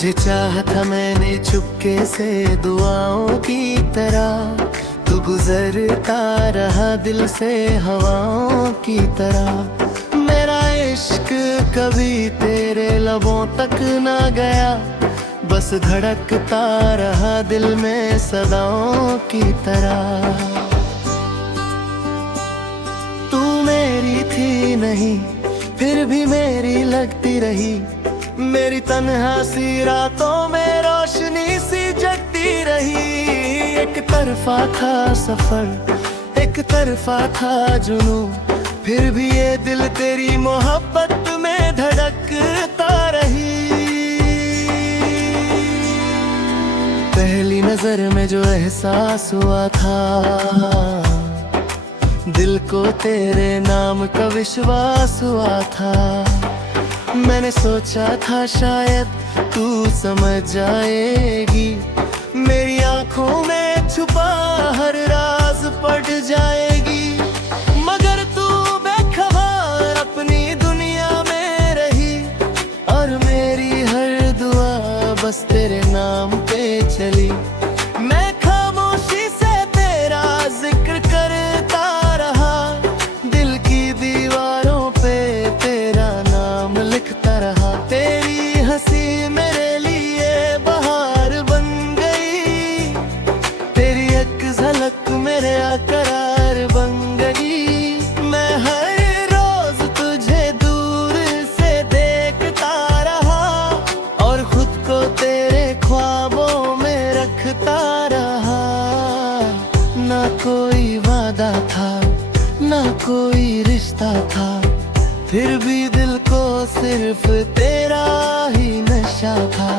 तुझे चाहा था मैंने चुपके से दुआओं की तरह, तू गुजरता रहा दिल से हवाओं की तरह। मेरा इश्क कभी तेरे लबों तक ना गया, बस धड़कता रहा दिल में सदाओं की तरह। तू मेरी थी नहीं फिर भी मेरी लगती रही, मेरी तन्हा सी रातों में रोशनी सी जगती रही। एक तरफा था सफर, एक तरफा था जुनू, फिर भी ये दिल तेरी मोहब्बत में धड़कता रही। पहली नजर में जो एहसास हुआ था, दिल को तेरे नाम का विश्वास हुआ था। मैंने सोचा था शायद तू समझ जाएगी, मेरी आंखों में छुपा हर राज पड़ जाएगी। मगर तू बेखबर अपनी दुनिया में रही, और मेरी हर दुआ बस तेरे नाम पे चली। मैं खामोशी से तेरा जिक्र करता रहा, दिल की दीवारों पे तेरा नाम लिखता रहा। तेरी हंसी मेरे लिए बहार बन गई, तेरी एक झलक मेरे करार बन गई। मैं हर रोज तुझे दूर से देखता रहा, और खुद को तेरे ख्वाबों में रखता रहा। ना कोई वादा था, ना कोई रिश्ता था, फिर भी दिल को सिर्फ तेरा ही नशा था।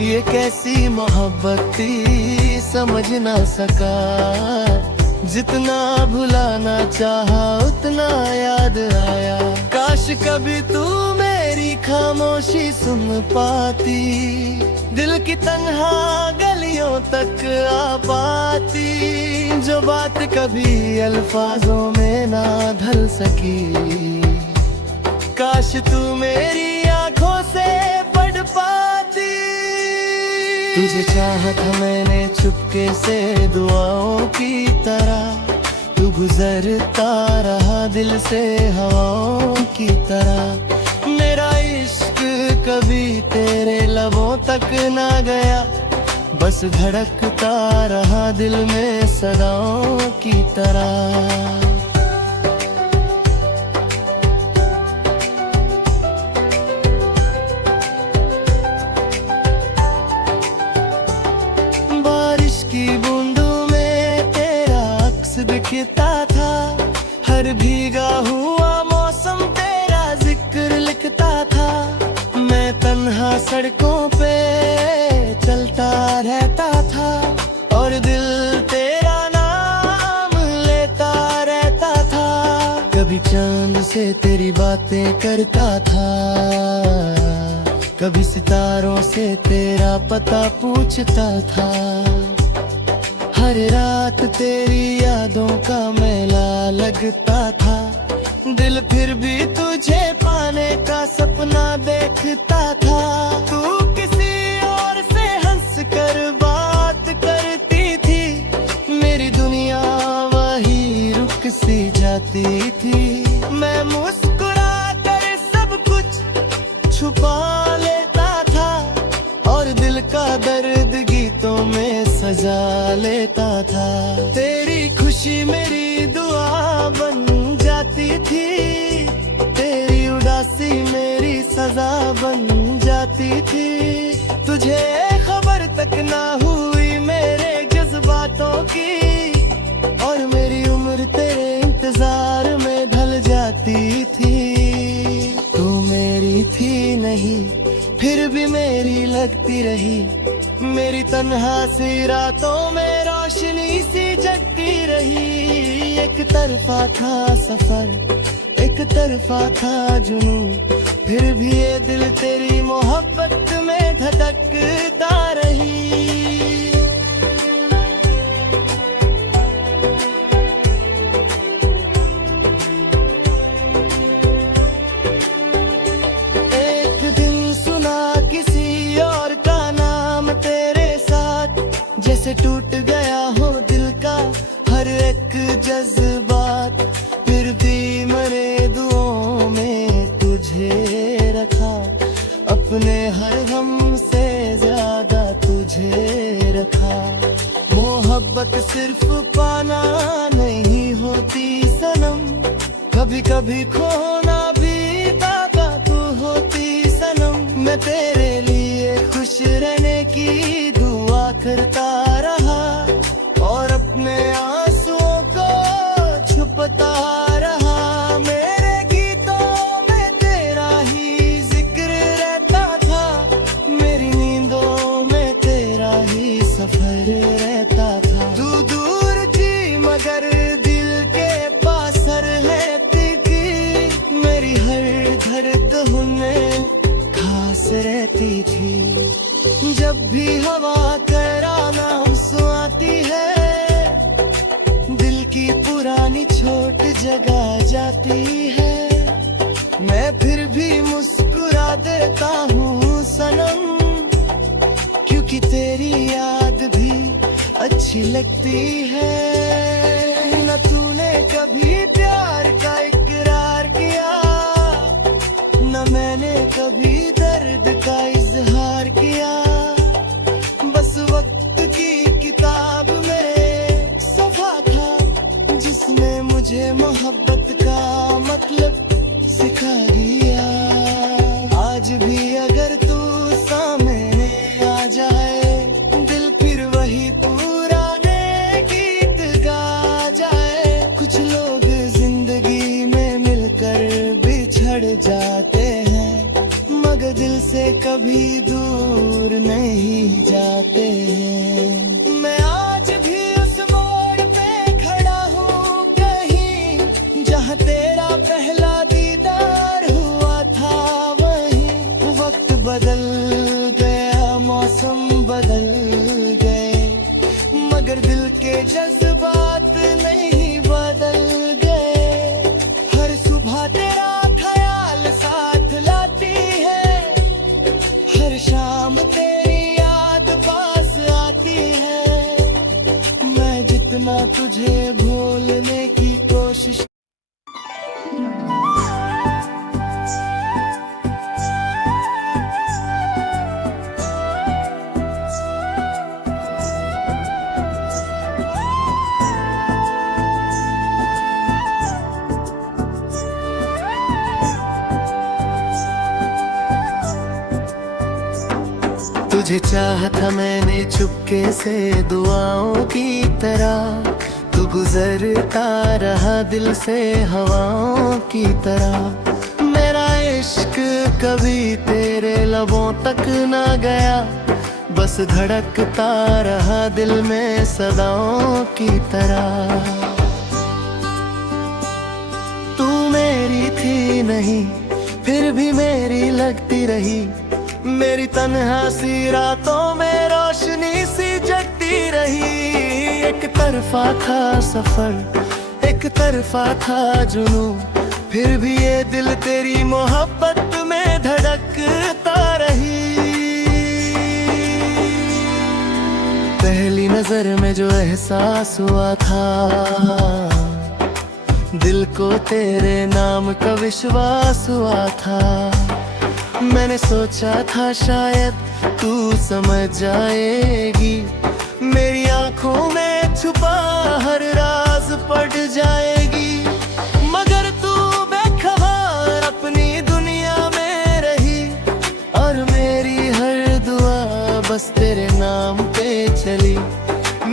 ये कैसी मोहब्बत थी समझ ना सका, जितना भुलाना चाहा उतना याद आया। काश कभी तू मेरी खामोशी सुन पाती, दिल की तन्हा गलियों तक आ पाती। जो बात कभी अल्फाजों में ना ढल सकी, काश तू मेरी आंखों से पढ़ पाती। तुझे चाहा था मैंने चुपके से दुआओं की तरह, तू गुजरता रहा दिल से हवाओं की तरह। मेरा इश्क कभी तेरे लबों तक ना गया, बस धड़कता रहा दिल में सदाओं की तरह। की बूंदों में तेरा अक्स दिखता था, हर भीगा हुआ मौसम तेरा जिक्र लिखता था। मैं तन्हा सड़कों पे चलता रहता था, और दिल तेरा नाम लेता रहता था। कभी चांद से तेरी बातें करता था, कभी सितारों से तेरा पता पूछता था। हर रात तेरी यादों का मेला लगता था, दिल फिर भी तुझे पाने का सपना देखता था। तू किसी और से हंस कर बात करती थी, मेरी दुनिया वही रुक सी जाती थी। मैं मुस्कुरा कर सब कुछ छुपा लेता था, और दिल का दर्द गीतों में सजा लेता था। तेरी खुशी मेरी दुआ बन जाती थी, तेरी उदासी मेरी सजा बन जाती थी। तुझे खबर तक ना हुई मेरे जज्बातों की, और मेरी उम्र तेरे इंतजार में ढल जाती थी। तू मेरी थी नहीं फिर भी मेरी लगती रही, मेरी तन्हा सी रातों में रोशनी सी जगती रही। एक तरफा था सफर, एक तरफा था जुनू, फिर भी ये दिल तेरी मोहब्बत में धड़कता रही। एक दिन सुना किसी और का कभी कभी खोना भी दाता तू होती सनम। मैं तेरे लिए खुश रहने की दुआ करता रहा और अपने आंसुओं को छुपता रहा। मेरे गीतों में तेरा ही जिक्र रहता था, मेरी नींदों में तेरा ही सफर रहता था। तू दूर थी मगर दिल के पास रहती थी, मेरी हर धड़कन में खास रहती थी। जब भी हवा तेरा नाम सुनाती है, दिल की पुरानी चोट जगा जाती है। मैं फिर भी मुस्कुरा देता हूँ सनम, क्योंकि तेरी याद भी अच्छी लगती है। न तूने कभी प्यार का इकरार किया, न मैंने कभी दर्द का इजहार किया। बस वक्त की किताब में सफा था, जिसने मुझे मोहब्बत का मतलब सिखा दिया। आज भी अगर तू सामने आ जाए, दिल फिर वही पुराने गीत गा जाए। कुछ लोग जिंदगी में मिलकर बिछड़ जाते हैं, मगर दिल से कभी दूर नहीं जाते हैं। मैं आज भी उस मोड़ पे खड़ा हूँ कहीं, जहाँ तेरा पहला दीदार हुआ था वहीं। वक्त बदल गया, मौसम बदल गए, मगर दिल के जज्बात नहीं बदल गए। हर सुबह तेरा ख्याल साथ लाती है, हर शाम तेरी याद पास आती है। मैं जितना तुझे भूलने की कोशिश तुझे चाहा था मैंने चुपके से दुआओं की तरह, तू गुजरता रहा दिल से हवाओं की तरह। मेरा इश्क कभी तेरे लबों तक ना गया, बस धड़कता रहा दिल में सदाओं की तरह। तू मेरी थी नहीं फिर भी मेरी लगती रही, मेरी तन्हा सी रातों में रोशनी सी जगती रही। एक तरफा था सफर, एक तरफा था जुनू, फिर भी ये दिल तेरी मोहब्बत में धड़कता रही। पहली नजर में जो एहसास हुआ था, दिल को तेरे नाम का विश्वास हुआ था। मैंने सोचा था शायद तू समझ जाएगी, मेरी आंखों में छुपा हर राज पड़ जाएगी। मगर तू बेखबर अपनी दुनिया में रही, और मेरी हर दुआ बस तेरे नाम पे चली।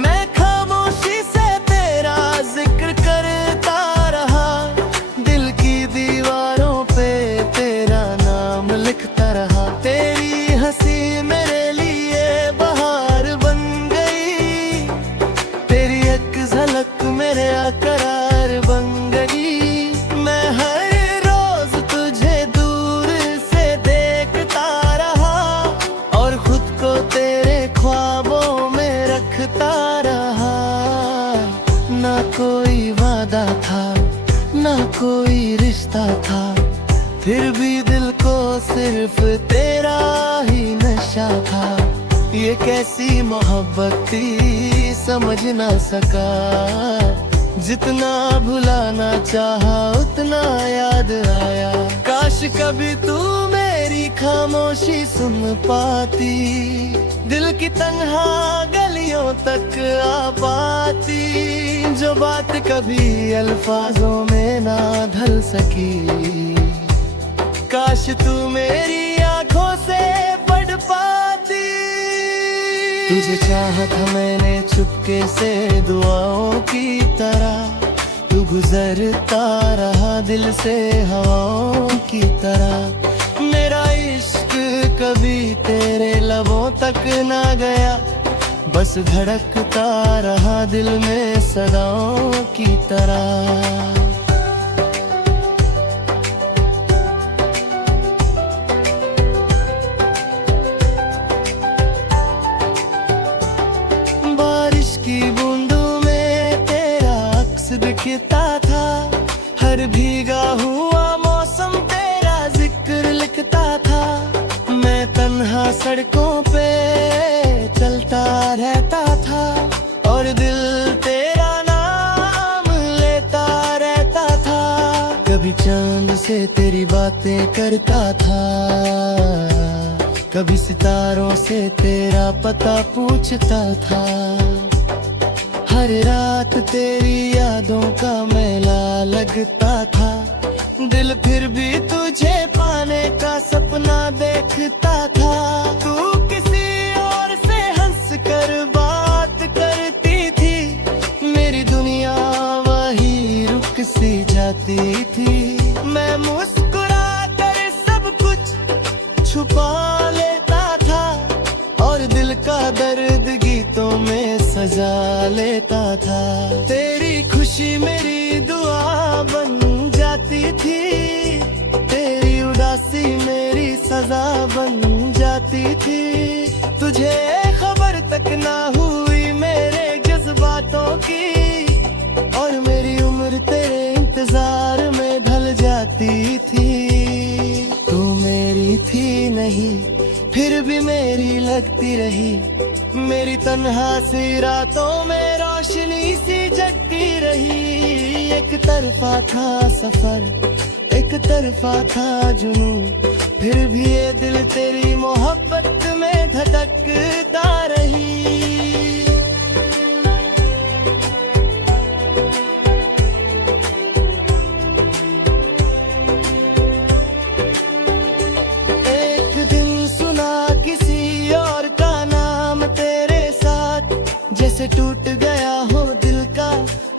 मैं खामोशी से तेरा जिक्र करता रहा, दिल की दीवारों पे तेरा नाम लिखता रहा। तेरी हंसी मेरे लिए बहार बन गई, तेरी एक झलक मेरे करार बन गई। मैं हर रोज तुझे दूर से देखता रहा, और खुद को तेरे ख्वाबों में रखता रहा। ना कोई वादा था, ना कोई रिश्ता था, फिर भी दिल को सिर्फ तेरा ही नशा था। ये कैसी मोहब्बत थी समझ ना सका, जितना भुलाना चाहा उतना याद आया। काश कभी तू मेरी खामोशी सुन पाती, दिल की तन्हा गलियों तक आ पाती। जो बात कभी अल्फाजों में ना ढल सकी। काश तू मेरी आंखों से पढ़ पाती। तुझे चाहा था मैंने चुपके से दुआओं की तरह, तू गुजरता रहा दिल से हवाओं की तरह। मेरा इश्क कभी तेरे लबों तक ना गया, बस धड़कता रहा दिल में सदाओं की तरह। की बूंदों में तेरा अक्स दिखता था, हर भीगा हुआ मौसम तेरा जिक्र लिखता था। मैं तन्हा सड़कों पे चलता रहता था और दिल तेरा नाम लेता रहता था। कभी चांद से तेरी बातें करता था, कभी सितारों से तेरा पता पूछता था। हर रात तेरी यादों का मेला लगता था, दिल फिर भी तुझे पाने का सपना देखता था। तू किसी और से हंस कर बात करती थी, मेरी दुनिया वही रुक सी जाती थी। मैं मुस्कुरा कर सब कुछ छुपा लेता था और दिल का दर्द गीतों में सजा लेता था। तेरी खुशी मेरी दुआ बन जाती थी, तेरी उदासी मेरी सजा बन जाती थी। तुझे खबर तक ना हुई मेरे जज्बातों की, और मेरी उम्र तेरे इंतजार में ढल जाती थी। तू मेरी थी नहीं फिर भी मेरी लगती रही, मेरी तन्हा सी रातों में रोशनी सी जगती रही। एक तरफा था सफर, एक तरफा था जुनून, फिर भी ये दिल तेरी मोहब्बत में धड़कता रही। जैसे टूट गया हो दिल का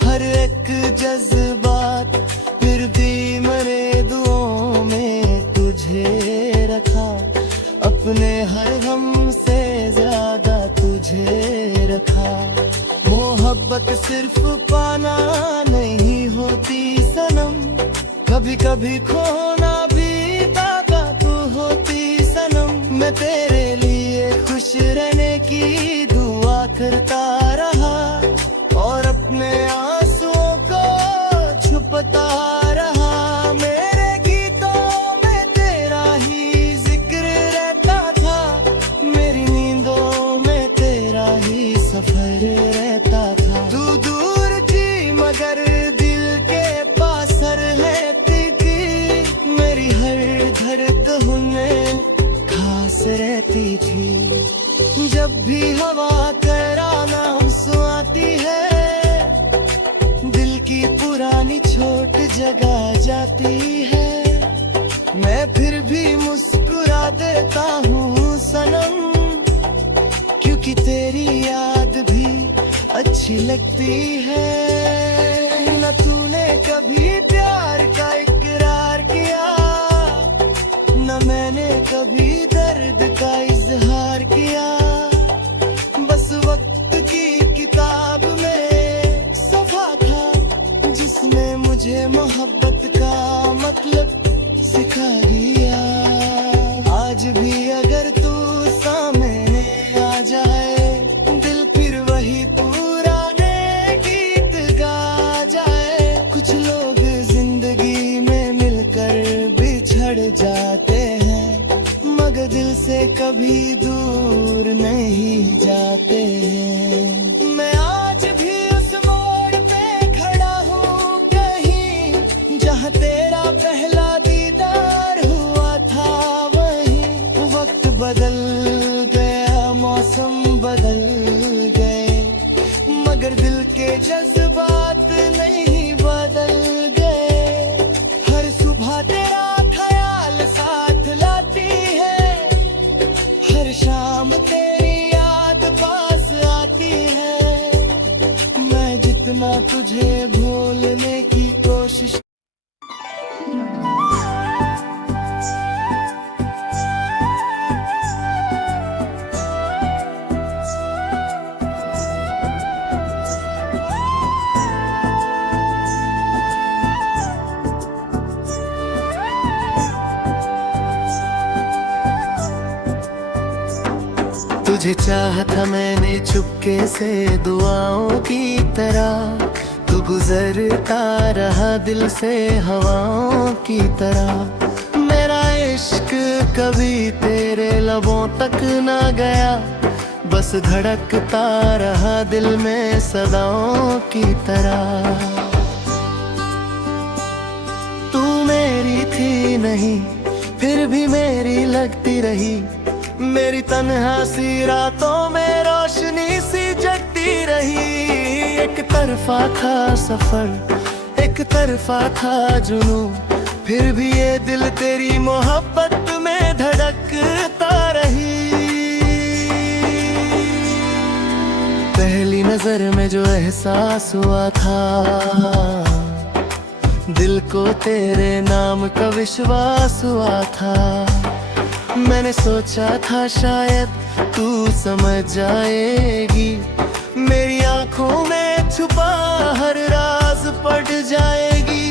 हर एक जज्बात, फिर भी मैंने दुआओं में तुझे रखा। अपने हर गम से ज्यादा तुझे रखा। मोहब्बत सिर्फ पाना नहीं होती सनम, कभी कभी खोना भी ताकत होती सनम। मैं तेरे लिए खुश रहने की दुआ करता रहा और अपने आंसुओं को छुपता रहा। मेरे गीतों में तेरा ही जिक्र रहता था, मेरी नींदों में तेरा ही सफर रहता था। तू दूर थी मगर दिल के पास रहती थी, मेरी हर धड़कन में खास रहती थी। जब भी हवा तेरा नाम सुनाती है, दिल की पुरानी चोट जगा जाती है। मैं फिर भी मुस्कुरा देता हूँ सनम, क्योंकि तेरी याद भी अच्छी लगती है। न तूने कभी प्यार का इकरार किया, न मैंने कभी दर्द का इजहार किया। बस वक्त की किताब में सफा था, जिसने मुझे मोहब्बत का मतलब सिखा दिया। आज भी अगर तू सामने आ जाए, दिल फिर वही पुराने गीत गा जाए। कुछ लोग जिंदगी में मिलकर बिछड़ जाते हैं, मगर दिल से कभी दूर नहीं जाते हैं। मैं आज भी उस मोड़ पे खड़ा हूँ कहीं, जहाँ तेरा पहला दीदार हुआ था वहीं। वक्त बदल गया, मौसम बदल गए, मगर दिल के जज्बात नहीं बदल गए। तुझे भूलने की कोशिश। तुझे चाहा था मैंने चुपके से दुआओं की तरह, तू गुजरता रहा दिल से हवाओं की तरह। मेरा इश्क कभी तेरे लबों तक ना गया, बस धड़कता रहा दिल में सदाओं की तरह। तू मेरी थी नहीं फिर भी मेरी लगती रही, मेरी तन्हा सी रातों में रोशनी सी जगती रही। एक तरफा था सफर एक तरफा था जुनूं, फिर भी ये दिल तेरी मोहब्बत में धड़कता रही। पहली नजर में जो एहसास हुआ था, दिल को तेरे नाम का विश्वास हुआ था। मैंने सोचा था शायद तू समझ जाएगी, मेरी आंखों में छुपा हर राज पड़ जाएगी।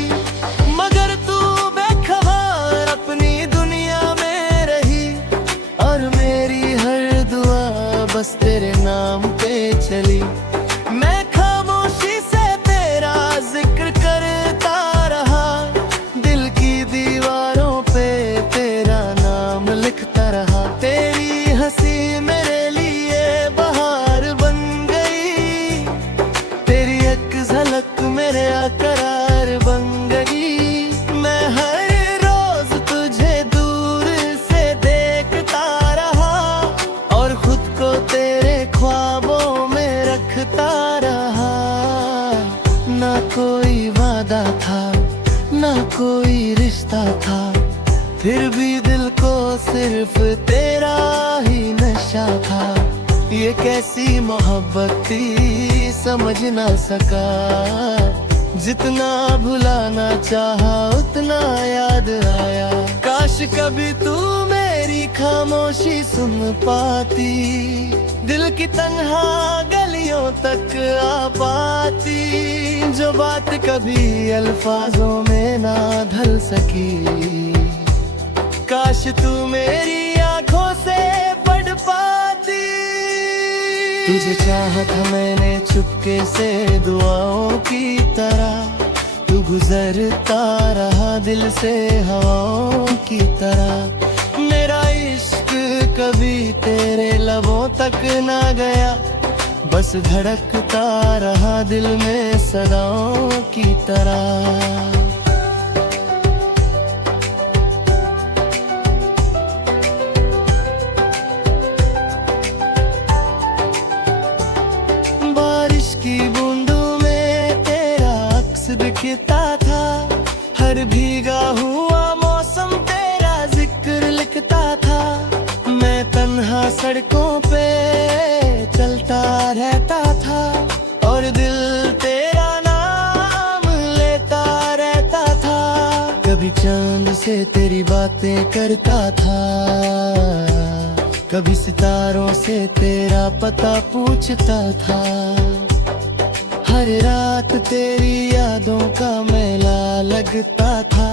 मगर तू बेखबर अपनी दुनिया में रही, और मेरी हर दुआ बस तेरे नाम पे चली। मैं खामोशी से तेरा जिक्र करता रहा, दिल की दीवारों पे तेरा नाम लिखता रहा। तेरी हंसी मेरे लिए बहार बन गई, तेरी एक झलक मेरे करार बन गई। मैं हर रोज तुझे दूर से देखता रहा, और खुद को तेरे ख्वाबों में रखता रहा। ना कोई वादा था ना कोई रिश्ता था, फिर भी दिल को सिर्फ तेरा ही नशा था। ये कैसी मोहब्बत थी समझ ना सका, जितना भुलाना चाहा उतना याद आया। काश कभी तू मेरी खामोशी सुन पाती, दिल की तन्हा गलियों तक आ पाती। जो बात कभी अल्फाजों में ना ढल सकी, काश तू मेरी आंखों से पढ़ पाती। तुझे चाहा था मैंने चुपके से दुआओं की तरह, तू गुजरता रहा दिल से हवाओं की तरह। मेरा इश्क कभी तेरे लबों तक ना गया, बस धड़कता रहा दिल में सदाओं की तरह। की बूंदों में तेरा अक्स दिखता था, हर भीगा हुआ मौसम तेरा जिक्र लिखता था। मैं तन्हा सड़कों पे चलता रहता था, और दिल तेरा नाम लेता रहता था। कभी चांद से तेरी बातें करता था, कभी सितारों से तेरा पता पूछता था। हर रात तेरी यादों का मेला लगता था,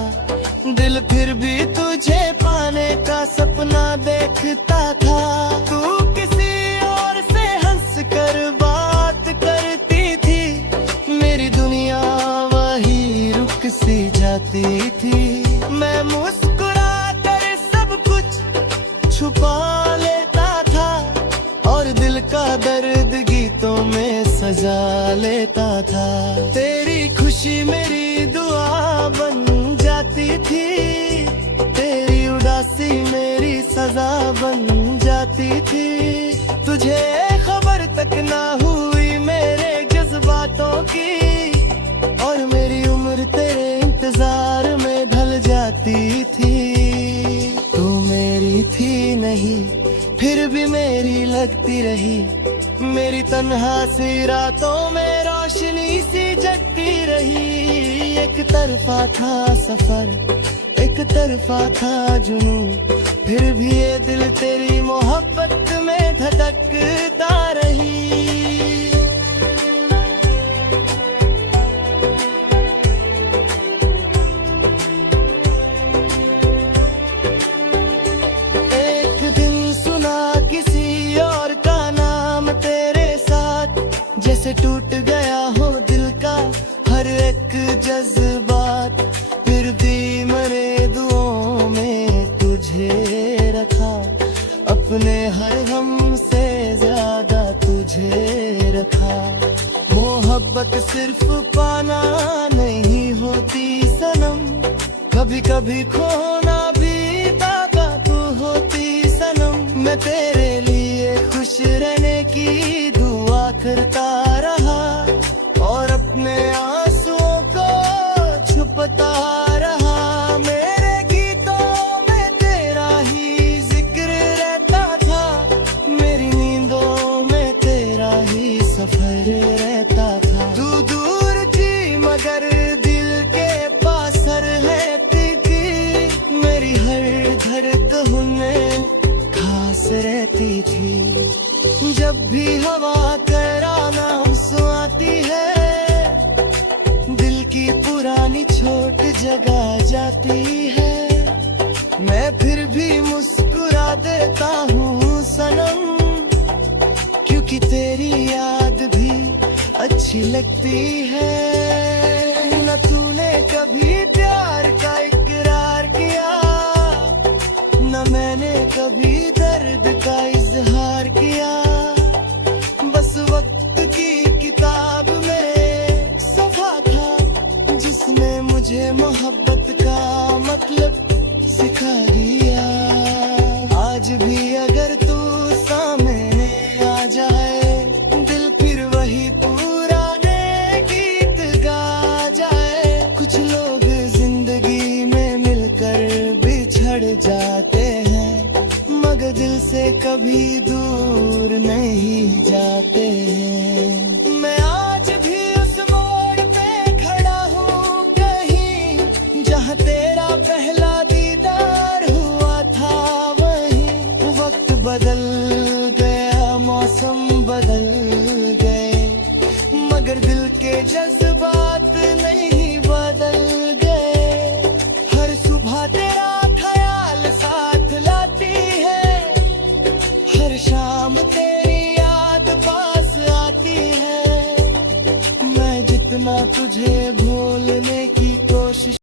दिल फिर भी तुझे पाने का सपना देखता था। तू किसी और से हंस कर बात करती थी, मेरी दुनिया वही रुक सी जाती थी। मैं मुस्कुरा कर सब कुछ छुपा लेता था, और दिल का दर्द गीतों में सजा लेता था। तेरी खुशी मेरी दुआ बन जाती थी, तेरी उदासी मेरी सजा बन जाती थी। तुझे खबर तक ना हुई मेरे जज्बातों की, और मेरी उम्र तेरे इंतजार में ढल जाती थी। तू मेरी थी नहीं फिर भी मेरी लगती रही, मेरी तन्हा सी रातों में रोशनी सी जग रही। एक तरफा था सफर, एक तरफा था जुनूं, फिर भी ये दिल तेरी मोहब्बत में धड़कता रही। एक दिन सुना किसी और का नाम तेरे साथ, जैसे टूट गया हो दिल का हर एक जज्बात। फिर भी मैंने दुआओं में तुझे रखा, अपने हर गम से ज्यादा तुझे रखा। मोहब्बत सिर्फ पाना नहीं होती सनम, कभी कभी खोना भी ताकत होती सनम। मैं तेरे लिए खुश रहने की दुआ करता रहा, और अपने आंसुओं को छुपता रहा। मेरे गीतों में तेरा ही जिक्र रहता था, मेरी नींदों में तेरा ही सफर रहता था। तू दूर थी मगर दिल के पास रहती थी, मेरी हर धड़कन में खास रहती थी। जब भी हवा तेरा नाम सुनाती है, दिल की पुरानी चोट जगा जाती है। मैं फिर भी मुस्कुरा देता हूँ सनम, क्योंकि तेरी याद भी अच्छी लगती है। न तूने कभी प्यार का इकरार किया, न मैंने कभी दर्द का इजहार किया। बस वक्त की किताब में एक सफा था, जिसने मुझे मोहब्बत का मतलब सिखा दिया। आज भी अगर तू सामने आ जाए, दिल फिर वही पुराने गीत गा जाए। कुछ लोग जिंदगी में मिलकर बिछड़ जाते हैं, मगर दिल से कभी दूर नहीं जाते हैं। मैं आज भी उस मोड़ पे खड़ा हूँ कहीं, जहाँ